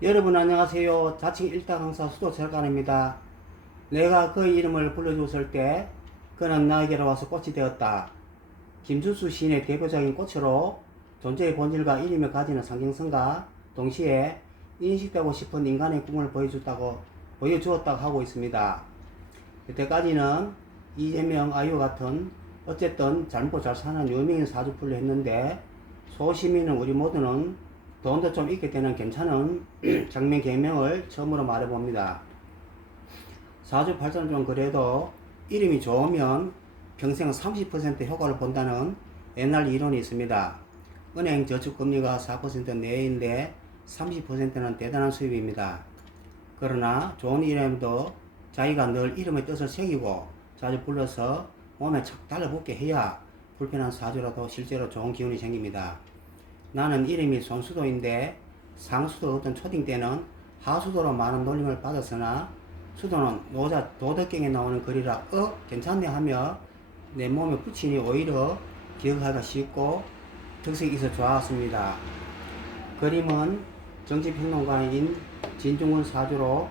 여러분 안녕하세요. 자칭 일당 강사 수도철간입니다. 내가 그 이름을 불러주었을 때 그는 나에게로 와서 꽃이 되었다. 김준수 시인의 대표적인 꽃으로 존재의 본질과 이름을 가지는 상징성과 동시에 인식되고 싶은 인간의 꿈을 보여주었다고 하고 있습니다. 이때까지는 이재명, 아이와 같은 어쨌든 잘 먹고 잘 사는 유명인 사주풀로 했는데 소시민은 우리 모두는 돈도 좀 있게 되는 괜찮은 장면 개명을 처음으로 말해봅니다. 사주 발전은 좀 그래도 이름이 좋으면 평생 30% 효과를 본다는 옛날 이론이 있습니다. 은행 저축금리가 4% 내외인데 30%는 대단한 수입입니다. 그러나 좋은 이름도 자기가 늘 이름의 뜻을 새기고 자주 불러서 몸에 착 달라붙게 해야 불편한 사주라도 실제로 좋은 기운이 생깁니다. 나는 이름이 손수도인데 상수도 어떤 초딩 때는 하수도로 많은 놀림을 받았으나 수도는 도덕경에 나오는 글이라 괜찮네 하며 내 몸에 붙이니 오히려 기억하기가 쉽고 특색이 있어 좋았습니다. 그림은 정치평론가인 진중권 사주로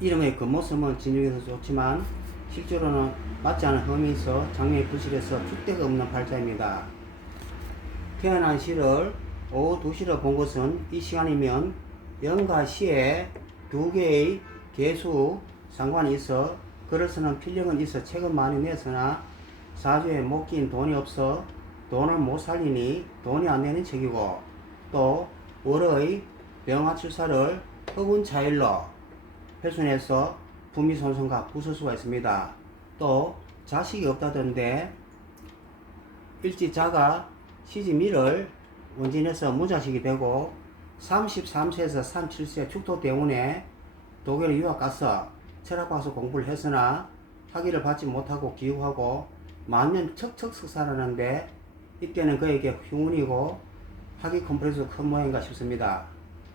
이름의 겉모습은 진중해서 좋지만 실제로는 맞지 않은 흠이 있어 장면이 부실해서 줏대가 없는 팔자입니다. 태어난 시를 오후 2시로 본 것은 이 시간이면 영과 시에 두 개의 개수 상관이 있어 글을 쓰는 필력은 있어 책은 많이 냈으나 사주에 못 낀 돈이 없어 돈을 못 살리니 돈이 안 되는 책이고 또 월의 병화칠사를 허군 차일로 회순해서 부미손손과 부술 수가 있습니다. 또 자식이 없다던데 일지자가 시지미를 원진해서 무자식이 되고 33세에서 37세 축토대운에 독일에 유학 가서 철학과서 공부를 했으나 학위를 받지 못하고 기후하고 만년 척척 석사하는데 이때는 그에게 흉운이고 학위 컴플렉스 큰 모양인가 싶습니다.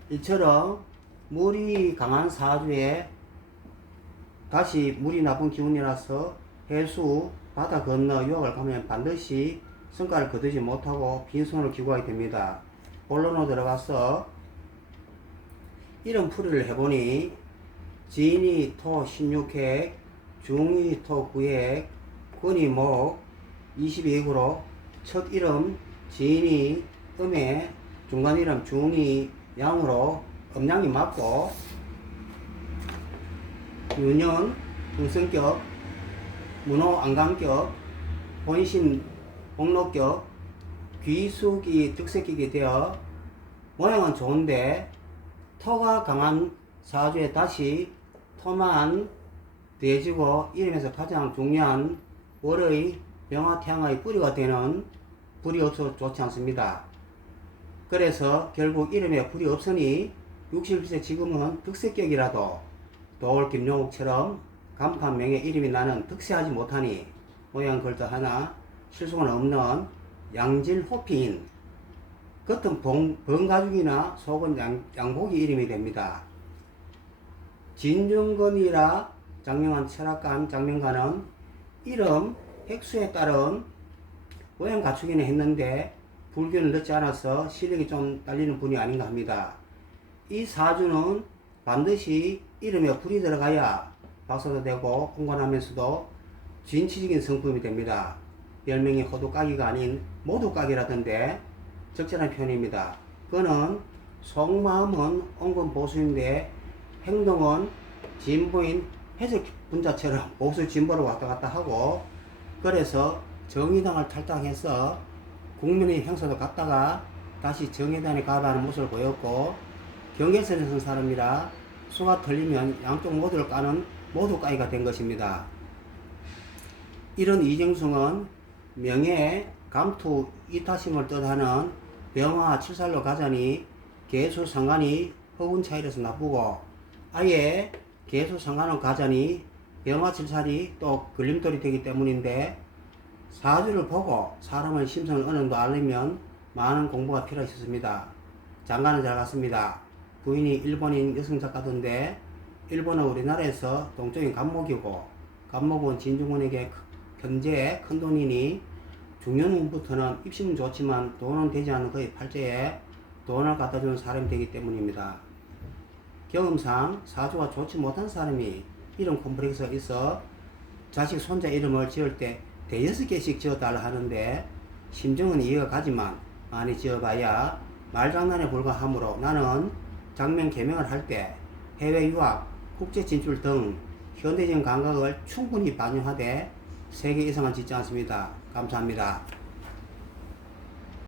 이처럼 물이 강한 사주에 다시 물이 나쁜 기운이라서 해수 바다 건너 유학을 가면 반드시 성과를 거두지 못하고 빈손으로 귀국하게 됩니다. 본론으로 들어가서 이름 풀이를 해보니 진이 토 16핵, 중이 토 9핵, 근이 목 22핵으로 첫 이름 진이 음에 중간 이름 중이 양으로 음양이 맞고 유년 등성격, 문호 안강격, 본신 복록격, 귀숙이 득색격이 되어 모양은 좋은데 토가 강한 사주에 다시 토만 대지고 이름에서 가장 중요한 월의 병화태양의 뿌리가 되는 불이 없어 좋지 않습니다. 그래서 결국 이름에 불이 없으니 60세 지금은 득색격이라도 도올 김용욱처럼 간판 명예 이름이 나는 득세하지 못하니 모양 글도 하나 실수가 없는 양질 호피인 겉은 번가죽이나 속은 양복이 이름이 됩니다. 진중건이라 장명한 철학관 장명가는 이름 핵수에 따른 모양 갖추기는 했는데 불교는 늦지 않아서 실력이 좀 딸리는 분이 아닌가 합니다. 이 사주는 반드시 이름에 불이 들어가야 박사도 되고 공관하면서도 진취적인 성품이 됩니다. 별명이 호두까기가 아닌 모두까기라던데 적절한 표현입니다. 그는 속마음은 온건 보수인데 행동은 진보인 해적 분자처럼 보수 진보로 왔다 갔다 하고 그래서 정의당을 탈당해서 국민의 행사도 갔다가 다시 정의당에 가라는 모습을 보였고 경계선에 선 사람이라 수가 틀리면 양쪽 모두를 까는 모두까기가 된 것입니다. 이런 이정승은 명예, 감투, 이타심을 뜻하는 병화 칠살로 가자니 개수 상관이 허군 차이라서 나쁘고 아예 개수 상관은 가자니 병화 칠살이 또 걸림돌이 되기 때문인데 사주를 보고 사람의 심성을 어느 정도 알려면 많은 공부가 필요했습니다. 장가는 잘 갔습니다. 부인이 일본인 여성 작가던데 일본은 우리나라에서 동쪽인 간목이고 간목은 진중권에게 현재 큰돈이니 중년후부터는 입심은 좋지만 돈은 되지 않는 그의 팔자에 돈을 갖다 주는 사람이 되기 때문입니다. 경험상 사주가 좋지 못한 사람이 이름 콤플렉스가 있어 자식 손자 이름을 지을 때 대여섯 개씩 지어달라 하는데 심정은 이해가 가지만 많이 지어봐야 말장난에 불과하므로 나는 장명 개명을 할 때 해외 유학, 국제 진출 등 현대적인 감각을 충분히 반영하되 3개 이상은 짓지 않습니다. 감사합니다.